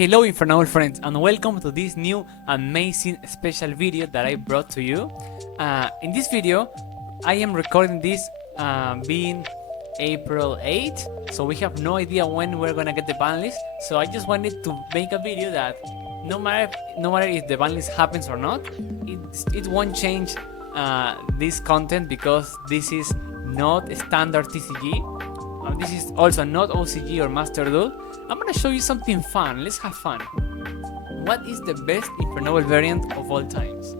Hello Infernoble friends, and welcome to this new amazing special video that I brought to you. In this video I am recording this being April 8th, so we have no idea when we're gonna get the ban list. So I just wanted to make a video that no matter if the ban list happens or not, it won't change this content, because this is not standard TCG. This is also not OCG or Master Duel. I'm gonna show you something fun. Let's have fun. What is the best Infernoble variant of all times?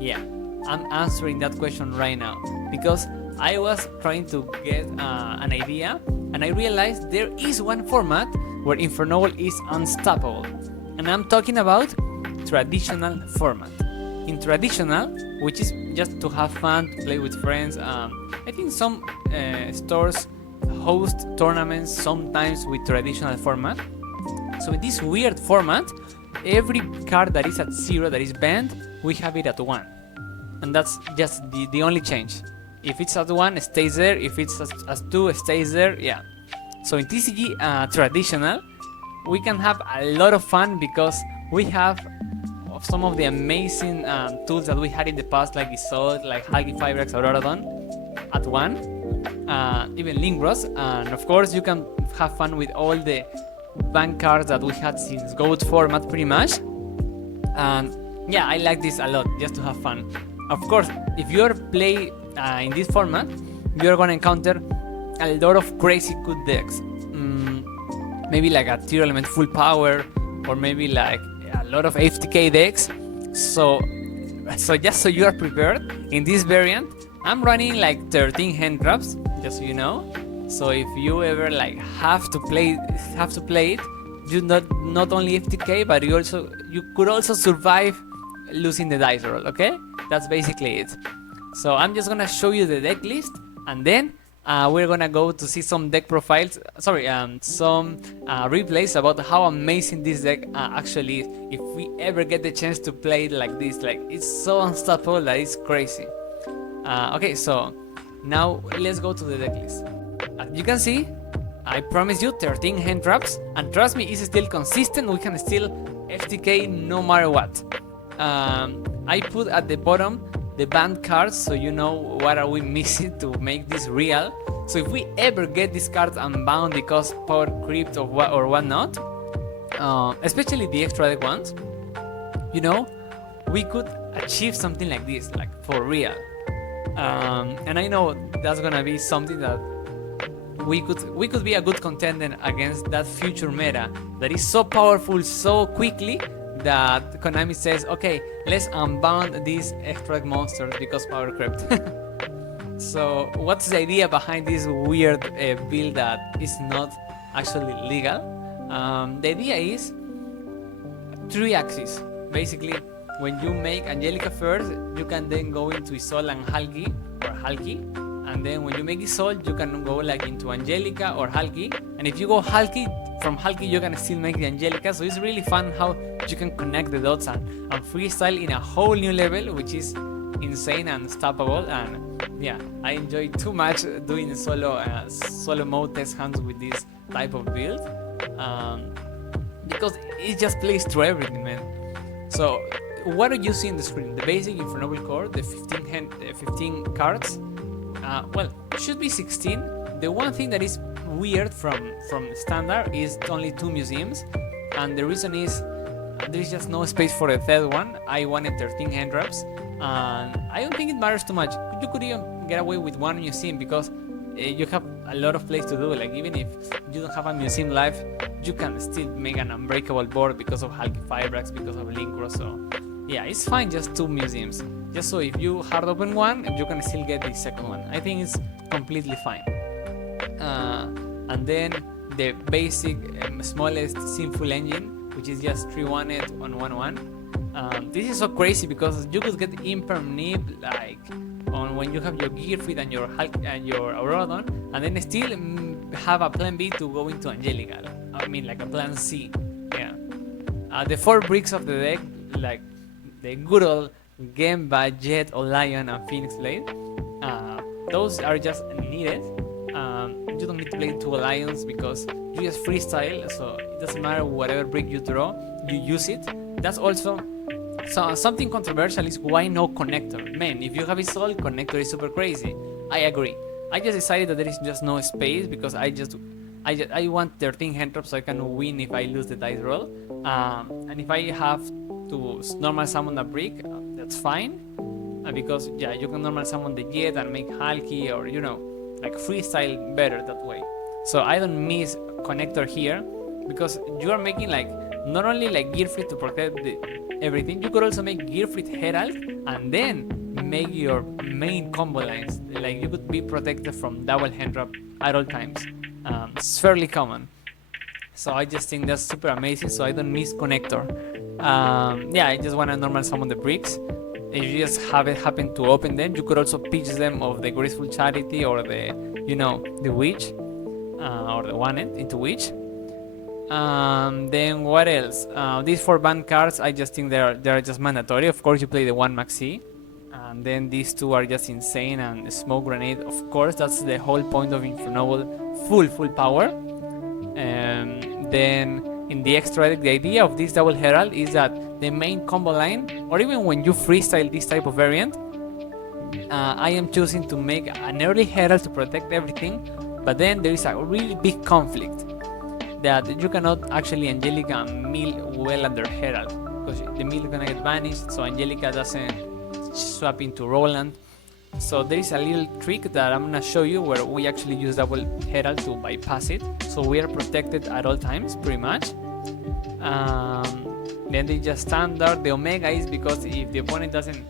Yeah, I'm answering that question right now, because I was trying to get an idea, and I realized there is one format where Infernoble is unstoppable, and I'm talking about traditional format. In traditional, which is just to have fun, to play with friends, I think some stores host tournaments sometimes with traditional format. So in this weird format, every card that is at 0 that is banned, we have it at 1, and that's just the only change. If it's at 1, it stays there. If it's at 2, it stays there. Yeah. So in TCG traditional, we can have a lot of fun, because we have some of the amazing tools that we had in the past, like ISOLDE, like Huggy Fibrax, Auroradon at 1. Even Lingros, and of course you can have fun with all the bank cards that we had since GOAT format pretty much. And yeah, I like this a lot, just to have fun. Of course, if you're play in this format, you're gonna encounter a lot of crazy good decks. Maybe like a tier element full power, or maybe like a lot of FTK decks. So just so you are prepared, in this variant I'm running like 13 hand traps, just so you know. So if you ever like have to play it, you not only FTK, but you could also survive losing the dice roll. Okay, that's basically it. So I'm just gonna show you the deck list, and then we're gonna go to see some deck profiles. Some replays about how amazing this deck actually is. If we ever get the chance to play it like this, like it's so unstoppable that it's crazy. Okay, so now let's go to the deck list. As you can see, I promise you 13 hand traps, and trust me, it's still consistent. We can still FTK no matter what. I put at the bottom the banned cards, so you know what are we missing to make this real. So if we ever get these cards unbound because power creep or whatnot, especially the extra deck ones, you know, we could achieve something like this, like for real. And I know that's gonna be something that we could be a good contender against that future meta that is so powerful so quickly that Konami says, okay, let's unbound these extra monsters because power crept. So what's the idea behind this weird build that is not actually legal? The idea is 3 axes. Basically, when you make Angelica first, you can then go into Isolde and Halki, or Halki, and then when you make Isolde, you can go like into Angelica or Halki, and if you go Halki, from Halki you can still make the Angelica. So it's really fun how you can connect the dots and freestyle in a whole new level, which is insane and unstoppable. And yeah, I enjoy too much doing solo mode test hunts with this type of build, because it just plays through everything, man. So what do you see in the screen? The basic Infernoble core, the 15 cards. Well, it should be 16. The one thing that is weird from standard is only 2 museums, and the reason is there is just no space for the third one. I wanted 13 hand traps, and I don't think it matters too much. You could even get away with 1 museum, because you have a lot of place to do. Like even if you don't have a museum live, you can still make an unbreakable board because of Huggy Fibrax, because of Lingros. So yeah, it's fine, just 2 museums. Just so if you hard open one, you can still get the second one. I think it's completely fine. And then the basic smallest sinful engine, which is just 3-1 on 1-1. This is so crazy, because you could get IMPERM nib like on when you have your Gearfried and your Auroradon, and then still have a plan B to go into Angelica. I mean, like a plan C. Yeah. The 4 bricks of the deck, like the good old Gemba, Jet, Lion, and Phoenix Blade, those are just needed. You don't need to play 2 alliance because you just freestyle, so it doesn't matter whatever brick you draw, you use it. That's also something controversial is why no connector. Man, if you have ISOLDE, connector is super crazy. I agree. I just decided that there is just no space because I want 13 hand drops so I can win if I lose the dice roll. And if I have to normal summon a brick, that's fine. Because yeah, you can normal summon the jet and make Hulky, or you know, like freestyle better that way. So I don't miss connector here because you are making like not only like Gearfried to protect everything, you could also make Gearfried Herald and then make your main combo lines. Like you could be protected from double hand drop at all times. It's fairly common. So I just think that's super amazing, so I don't miss connector. Yeah, I just want to normal summon the bricks. If you just have it happen to open them, you could also pitch them of the Graceful Charity or the, you know, the Witch, or the one into Witch. Then what else? These 4 banned cards, I just think they're just mandatory. Of course, you play the 1 maxi. And then these 2 are just insane, and Smoke Grenade, of course, that's the whole point of Infernoble, full power. Then in the extra deck, the idea of this double herald is that the main combo line, or even when you freestyle this type of variant, I am choosing to make an early herald to protect everything, but then there is a really big conflict that you cannot actually Angelica mill well under herald because the mill is gonna get banished, so Angelica doesn't swap into Roland. So there is a little trick that I'm gonna show you where we actually use double herald to bypass it, so we are protected at all times pretty much. Then they just standard. The Omega is because if the opponent doesn't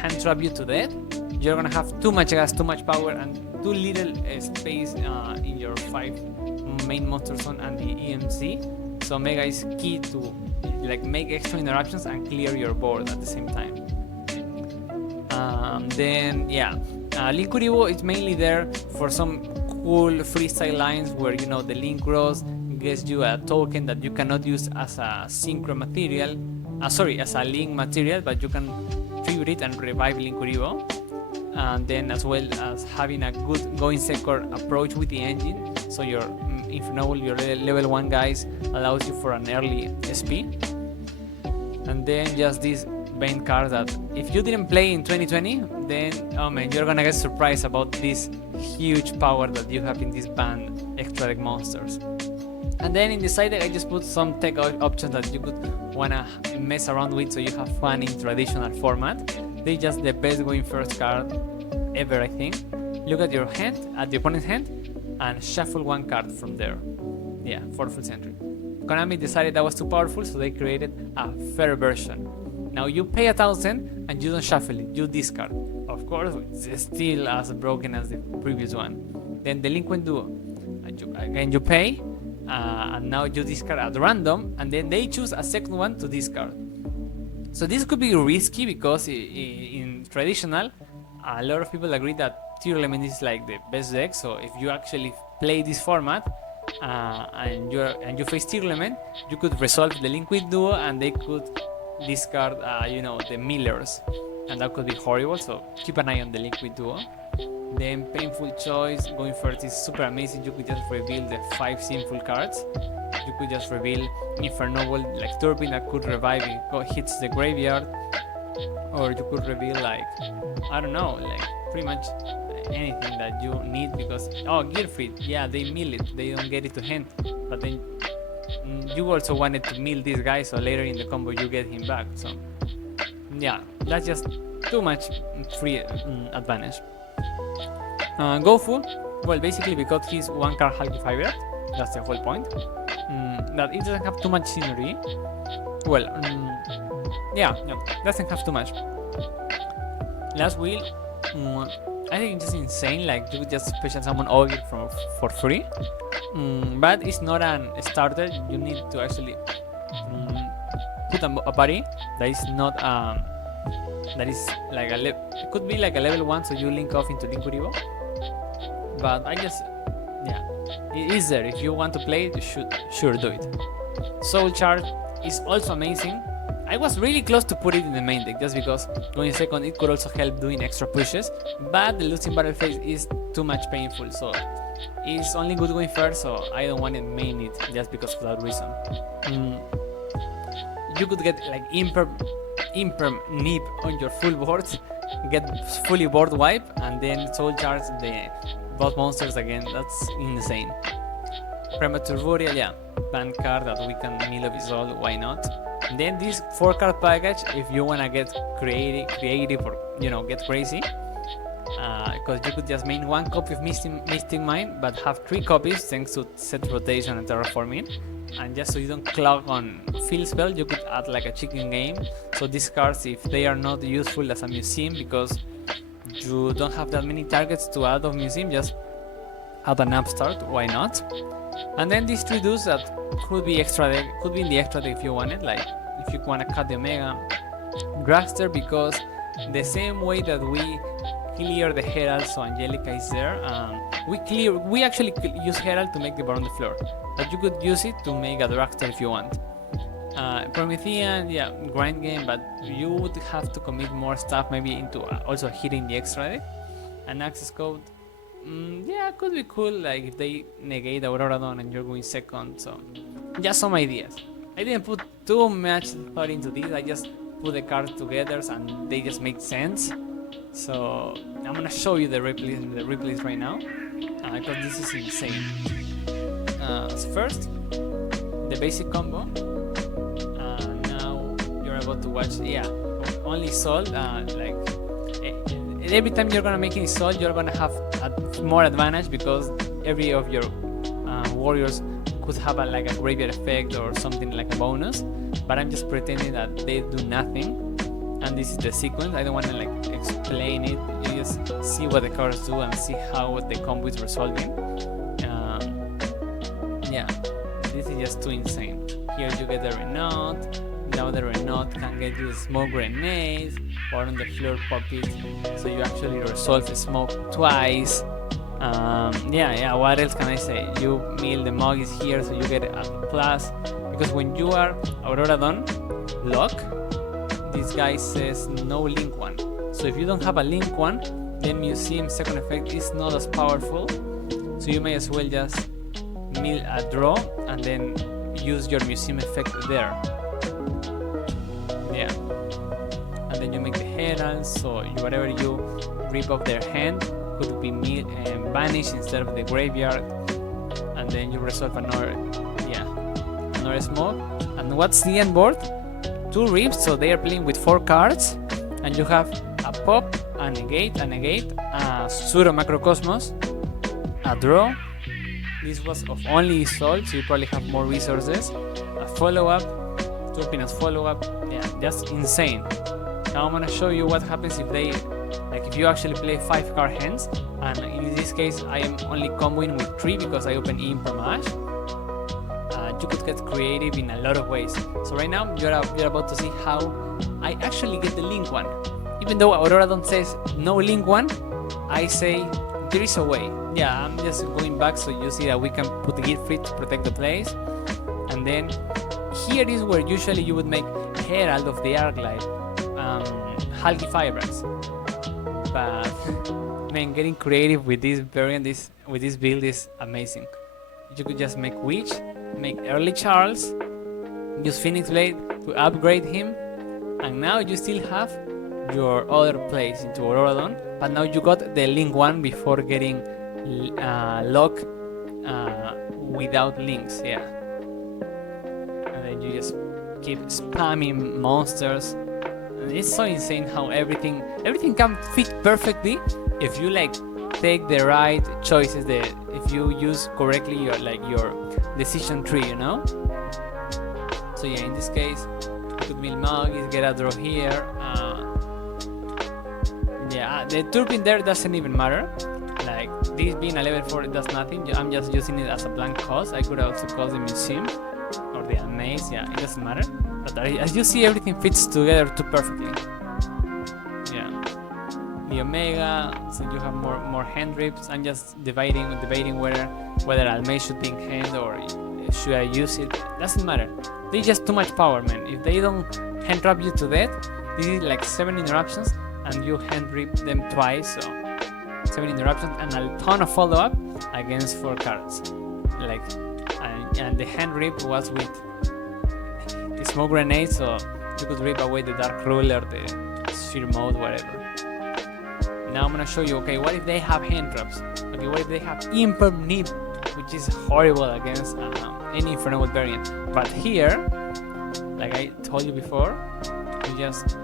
hand trap you to death, you're gonna have too much gas, too much power, and too little space in your 5 main monster zone and the EMC. So Omega is key to like make extra interruptions and clear your board at the same time. Then yeah, Linkuribo is mainly there for some cool freestyle lines where, you know, the Link Rose gives you a token that you cannot use as a synchro material, as a link material, but you can tribute it and revive Linkuribo. And then as well as having a good going second approach with the engine, so your Infernoble, your level 1 guys allows you for an early SP. And then just this Bane card that if you didn't play in 2020, then oh man, you're gonna get surprised about this huge power that you have in this banned extra deck monsters. And then in the side deck I just put some tech options that you could wanna mess around with so you have fun in traditional format. They're just the best going first card ever, I think. Look at your hand, at the opponent's hand, and shuffle 1 card from there. Yeah, for full sentry. Konami decided that was too powerful, so they created a fair version. Now you pay 1,000 and you don't shuffle it, you discard. Of course, it's still as broken as the previous one. Then Delinquent Duo, again you pay, and now you discard at random, and then they choose a second one to discard. So this could be risky because in traditional, a lot of people agree that Tier Element is like the best deck. So if you actually play this format and you face Tier Element, you could resolve the Liquid Duo and they could discard, you know, the Millers, and that could be horrible. So keep an eye on the Liquid Duo. Then Painful Choice, going first is super amazing. You could just reveal the 5 sinful cards. You could just reveal Infernoble, like Turbine, that could revive it, hits the graveyard. Or you could reveal, like, I don't know, like pretty much anything that you need because, oh, Gearfried, yeah, they mill it, they don't get it to hand. But then you also wanted to mill this guy, so later in the combo you get him back. So yeah, that's just too much free advantage. Gofu, well, basically because he's 1 card Hulky Fiber, that's the whole point. That it doesn't have too much scenery. Well, yeah, doesn't have too much. Last wheel, I think it's just insane. Like you could just special summon Ogre for free, but it's not a starter. You need to actually put a party that is not that is like it could be like a level 1, so you link off into Linkuribo. But I just, yeah, it is there. If you want to play it, you should sure do it. Soul Charge is also amazing. I was really close to put it in the main deck just because going second it could also help doing extra pushes, but the losing battle phase is too much painful, so it's only good going first, so I don't want to main it just because of that reason. You could get like IMPERM Nip on your full board, get fully board wipe, and then soul charge the both monsters again. That's insane. Premature Burial, yeah, ban card that we can mill of ISOLDE, why not? And then this 4-card package, if you wanna get creative or get crazy, because you could just main 1 copy of Mystic Mine, but have 3 copies thanks to set rotation and terraforming. And just so you don't clog on field spell, you could add like a chicken game. So these cards, if they are not useful as a museum because you don't have that many targets to add of museum, just add an upstart, why not? And then these 3 dudes that could be extra deck, could be in the extra deck if you want it, like if you wanna cut the Omega Dragster, because the same way that we clear the Herald so Angelica is there, we actually use Herald to make the bar on the floor, but you could use it to make a Dragster if you want. Promethean, yeah, grind game, but you would have to commit more stuff maybe into also hitting the extra deck. And access code, yeah, could be cool, like if they negate Aurora Dawn and you're going second, so just some ideas. I didn't put too much thought into this, I just put the cards together and they just make sense. So I'm gonna show you the replays right now, because this is insane. First, the basic combo. Now you're about to watch, yeah, only Soul, like every time you're gonna make any Soul, you're gonna have more advantage because every of your warriors could have like a graveyard effect or something like a bonus, but I'm just pretending that they do nothing. And this is the sequence. I don't want to like explain it. You just see what the cards do and see how the combo is resolving. Yeah, this is just too insane. Here you get the Renault. Now the Renault can get you smoke grenades or on the floor pop it, so you actually resolve the smoke twice. Yeah. What else can I say? You mill the Mog is here, so you get a plus. Because when you are Aurora Dawn lock, this guy says no link 1. So if you don't have a link 1, then Museum second effect is not as powerful. So you may as well just mill a draw and then use your Museum effect there. Yeah. And then you make the Herald, so whatever you rip off their hand could be banished instead of the graveyard. And then you resolve another smoke. And what's the end board? 2 rips, so they are playing with 4 cards, and you have a pop, a negate, a pseudo macrocosmos, a draw. This was of only ISOLDE, so you probably have more resources. A follow-up, 2 peanuts follow-up, yeah, just insane. Now I'm gonna show you what happens if they, like if you actually play 5 card hands, and in this case I am only comboing with 3 because I open IMPERM Ash. You could get creative in a lot of ways. So right now you're about to see how I actually get the link 1. Even though Aurora Dawn says no link 1, I say there is a way. Yeah, I'm just going back so you see that we can put the Guild Free to protect the place. And then here is where usually you would make Herald of the Arclight, Hulky Firebrax. But man, getting creative with this variant, with this build is amazing. You could just make Witch, make early Charles, use Phoenix Blade to upgrade him, and now you still have your other plays into Aurora Dawn, but now you got the link 1 before getting lock without links, yeah. And then you just keep spamming monsters. And it's so insane how everything can fit perfectly if you like take the right choices, if you use correctly your decision tree, you know. So yeah, in this case you could mill Magis, get a draw here. Yeah, the Turpin there doesn't even matter. Like this being a level 4, it does nothing. I'm just using it as a blank cost. I could also call the Museum or the Amaze, yeah, it doesn't matter. But as you see, everything fits together too perfectly. Yeah, the Omega, so you have more hand rips. I'm just debating whether Almaze should be in hand or should I use it. Doesn't matter. They're just too much power, man. If they don't hand trap you to death. This is like 7 interruptions, and you hand rip them twice, so 7 interruptions and a ton of follow-up against 4 cards. Like, and the hand rip was with the smoke grenade, so you could rip away the Dark Ruler, the Sphere Mode, whatever. Now I'm gonna show you, okay, what if they have hand traps? Okay, what if they have IMPERM Nib, which is horrible against any Infernoble variant. But here, like I told you before, you just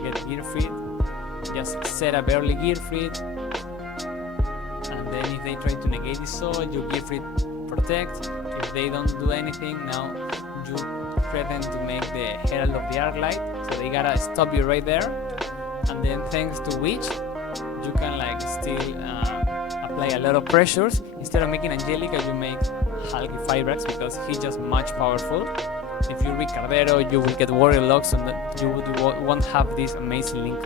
get gear freed, just set up early gear freed, and then if they try to negate the soul, you gear freed protect. If they don't do anything, now you threaten to make the Herald of the Arclight, so they gotta stop you right there. And then thanks to which you can like still apply a lot of pressures. Instead of making Angelica, you make Hulky Firebrax because he's just much powerful. If you read Cardero, you will get Warrior Locks, and that you won't have this amazing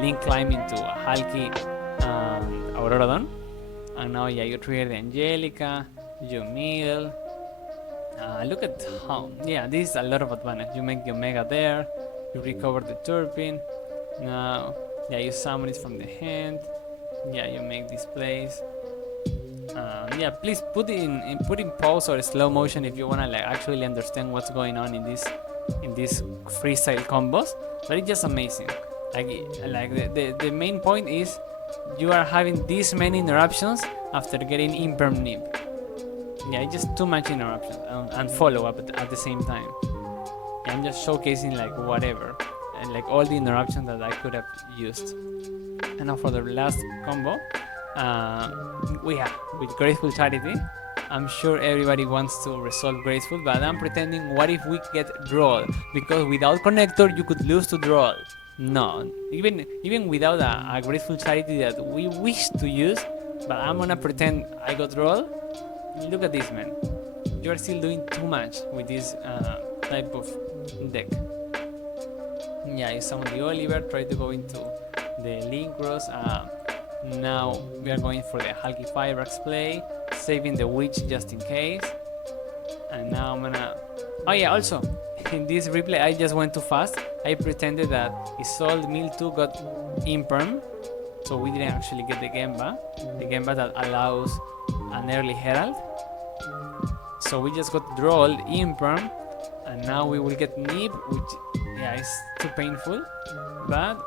link climb into Hulky and Auroradon. And now yeah, you trigger the Angelica, you mill. Look at how, yeah, this is a lot of advantage. You make the Omega there, you recover the Turpin. Now, yeah, you summon it from the hand. Yeah, you make this plays. Yeah, please put in pause or slow motion if you wanna like actually understand what's going on in this freestyle combos. But it's just amazing. Like the main point is you are having this many interruptions after getting IMPERM Nib. Yeah, it's just too much interruptions and follow up at the same time. Yeah, I'm just showcasing like whatever and like all the interruptions that I could have used. And now for the last combo, we have with Graceful Charity. I'm sure everybody wants to resolve Graceful, but I'm pretending what if we get DROLL, because without connector you could lose to DROLL. No, even without a Graceful Charity that we wish to use, but I'm gonna pretend I got DROLL. Look at this, man. You are still doing too much with this type of deck. Yeah, you summon the Oliver, try to go into the Link Cross. Now we are going for the Hulky Firebrax play, saving the Witch just in case. And now I'm gonna... Oh yeah, also, in this replay I just went too fast. I pretended that ISOLDE Mill 2 got IMPERM, so we didn't actually get the Gemba that allows an early Herald. So we just got DROLL, IMPERM, and now we will get Nib, which yeah, is too painful. But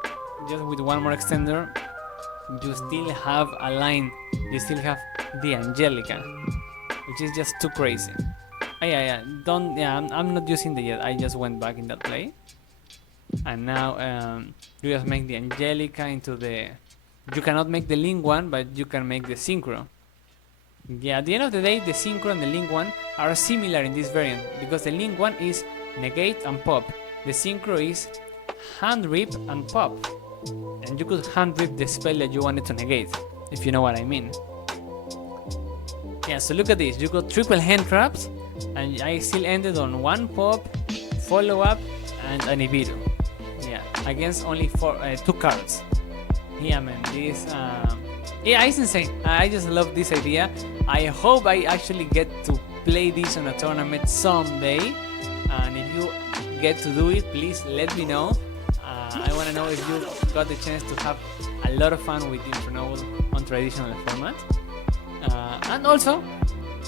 just with one more extender, you still have a line, you still have the Angelica, which is just too crazy. Oh, I'm not using the yet, I just went back in that play. And now you just make the Angelica into the... You cannot make the Link one, but you can make the Synchro. Yeah, at the end of the day, the Synchro and the Link one are similar in this variant, because the Link one is negate and pop. The Synchro is hand rip and pop. And you could hand rip the spell that you wanted to negate, if you know what I mean. Yeah, so look at this, you got triple hand traps, and I still ended on 1 pop, follow up, and an Ibiru. Yeah, against only 2 cards. Yeah, man, this... yeah, it's insane. I just love this idea. I hope I actually get to play this on a tournament someday. And if you get to do it, please let me know. I want to know if you got the chance to have a lot of fun with Infernoble on traditional format. And also,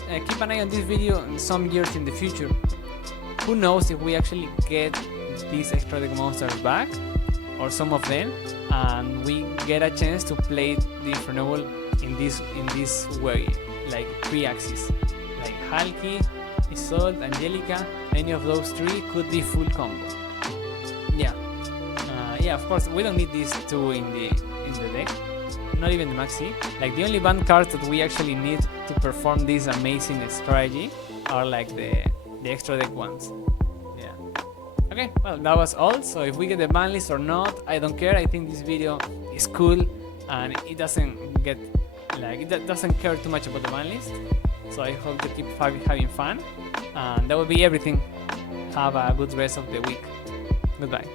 keep an eye on this video in some years in the future. Who knows if we actually get these extra deck monsters back, or some of them, and we get a chance to play the Infernoble in this way, like 3-axis, like Hulky, ISOLDE, Angelica. Any of those 3 could be full combo. Yeah, yeah. Of course, we don't need these 2 in the deck. Not even the maxi. Like the only banned cards that we actually need to perform this amazing strategy are like the extra deck ones. Yeah. Okay, well, that was all. So if we get the ban list or not, I don't care. I think this video is cool, and it doesn't get like it doesn't care too much about the ban list. So I hope to keep having fun. And that will be everything. Have a good rest of the week. Goodbye.